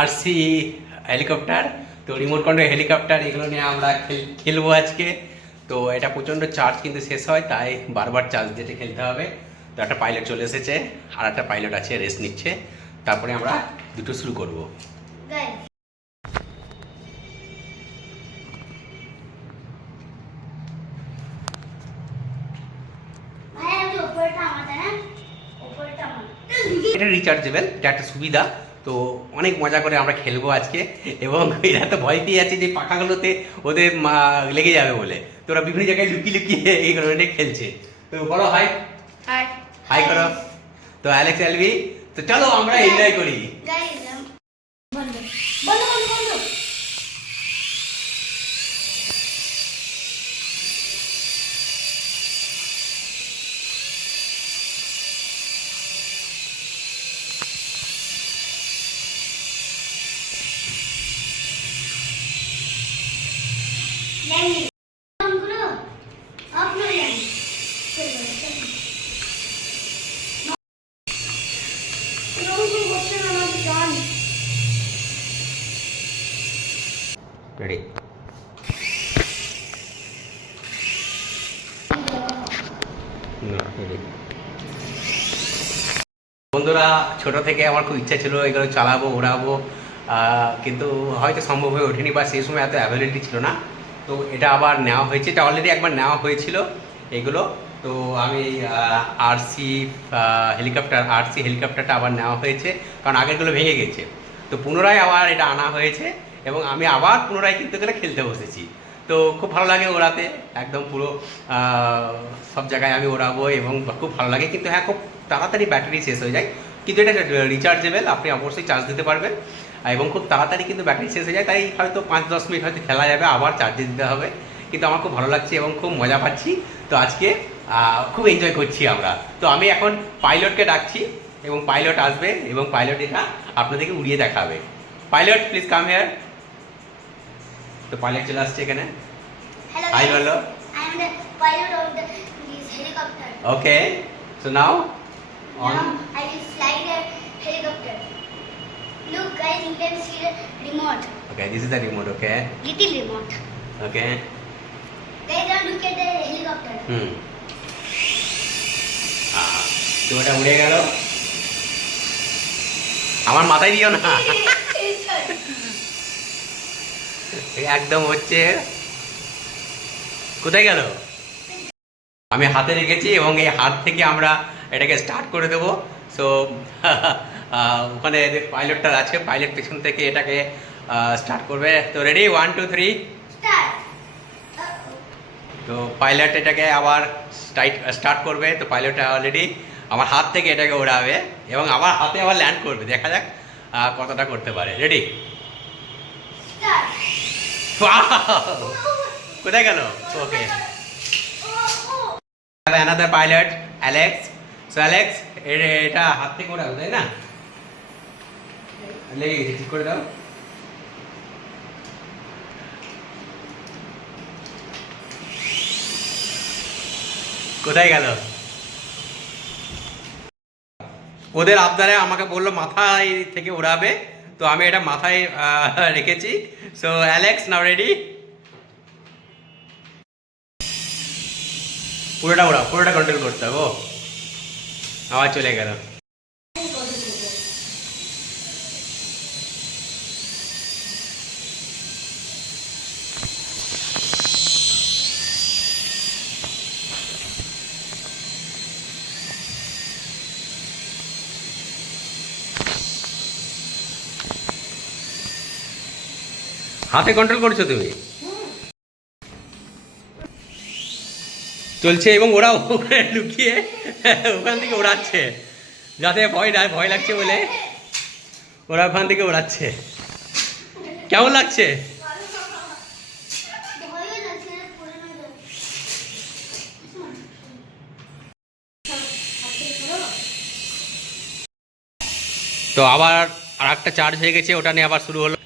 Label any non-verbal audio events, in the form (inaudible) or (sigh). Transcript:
RC helicopter তো remote control helicopter এগুলো নিয়ে আমরা খেলব আজকে। তো এটা প্রচণ্ড চার্জ কিন্তু শেষ হয় তাই বারবার চার্জ দিতে খেলতে হবে। তো একটা পাইলট চলে এসেছে আর একটা পাইলট আছে রেস্ট নিচ্ছে। তারপরে আমরা দুটো শুরু করব। আমার এটা রিচার্জেবল এটা একটা সুবিধা। তো অনেক মজা করে আমরা খেলব আজকে। এবং এরা তো ভয় পেয়ে যাচ্ছে যে পাখাগুলোতে ওদের মা- লেগে যাবে বলে। তো ওরা বিভিন্ন জায়গায় লুকিয়ে লুকিয়ে এই ধরনের খেলছে। তো বলো হাই হাই হাই করো তো অ্যালেক্স এলভি তো চলো আমরা এনজয় করি গাইস বন্ধ বন্ধ বন্ধ বন্ধ ল্যান্ডিং অন করো অফ নো ল্যান্ড চলো চলো এরকম করছে না আমাকে জান রেডি বন্ধুরা, ছোট থেকে আমার খুব ইচ্ছা ছিল এগুলো চালাবো ওড়াবো কিন্তু হয়তো সম্ভব হয়ে ওঠেনি বা সেই সময় এত অ্যাভেলেবিলিটি ছিল না। তো এটা আবার নেওয়া হয়েছে, এটা অলরেডি একবার নেওয়া হয়েছিল এগুলো। তো আমি আরসি হেলিকপ্টার আরসি হেলিকপ্টারটা আবার নেওয়া হয়েছে, কারণ আগেরগুলো ভেঙে গেছে। তো পুনরায় আবার এটা আনা হয়েছে এবং আমি আবার পুনরায় কিন্তু এখানে খেলতে বসেছি। তো খুব ভালো লাগে ওড়াতে, একদম পুরো সব জায়গায় আমি ওড়াবো এবং খুব ভালো লাগে। কিন্তু হ্যাঁ খুব তাড়াতাড়ি ব্যাটারি শেষ হয়ে যায়। কিন্তু এটা রিচার্জেবল আপনি অবশ্যই চার্জ দিতে পারবেন। এবং খুব তাড়াতাড়ি কিন্তু ব্যাটারি শেষ হয়ে যায় তাই হয়তো পাঁচ দশ মিনিট হয়তো খেলা যাবে আবার চার্জে দিতে হবে। কিন্তু আমার খুব ভালো লাগছে এবং খুব মজা পাচ্ছি। তো আজকে খুব এনজয় করছি আমরা। তো আমি এখন পাইলটকে ডাকছি এবং পাইলট আসবে এবং পাইলট এটা আপনাদেরকে উড়িয়ে দেখাবে। পাইলট প্লিজ কাম হেয়ার তো পাইলট চলে আসছে এখানে। This helicopter. Okay so now on Now I will fly the helicopter. Look guys, you can see the remote. Okay this is the remote okay Little remote. Okay Guys, now look at the helicopter. হুম তো ওটা উড়ে গেল। আমার মাথায় দিও না। একদম হচ্ছে। কোথায় গেল? আমি হাতে রেখেছি এবং এই হাত থেকে আমরা এটাকে স্টার্ট করে দেবো। সো (laughs) ওখানে পাইলটটা আছে, পাইলট পেছন থেকে এটাকে স্টার্ট করবে। তো রেডি ওয়ান টু থ্রি তো পাইলট এটাকে আবার স্টার্ট করবে। তো পাইলট অলরেডি আমার হাত থেকে এটাকে ওড়াবে এবং আমার হাতে আবার ল্যান্ড করবে। দেখা যাক কতটা করতে পারে। রেডি কোথায় গেল? Okay. Another pilot Alex so Alex এটা হাত থেকে ওড়াবে তাই না? লেগে গেছে, ঠিক করে দাও। কোথায় গেল? ওদের আবদারে আমাকে বলল, মাথায় থেকে ওড়াবে। তো আমি এটা মাথায় রেখেছি। সো অ্যালেক্স নাও রেডি পুরোটা ওড়া পুরোটা কন্ট্রোল করতে হবে, ও। আবার চলে গেল। হাতে কন্ট্রোল করছ তুমি? চলছে এবং ওরা ওখানে লুকিয়ে ওখান থেকে ওড়াচ্ছে। যাতে ভয় না ভয় লাগছে বলে ওরা ওখান থেকে ওড়াচ্ছে। কেমন লাগছে। তো আবার আর একটা চার্জ হয়ে গেছে, ওটা নিয়ে আবার শুরু হলো।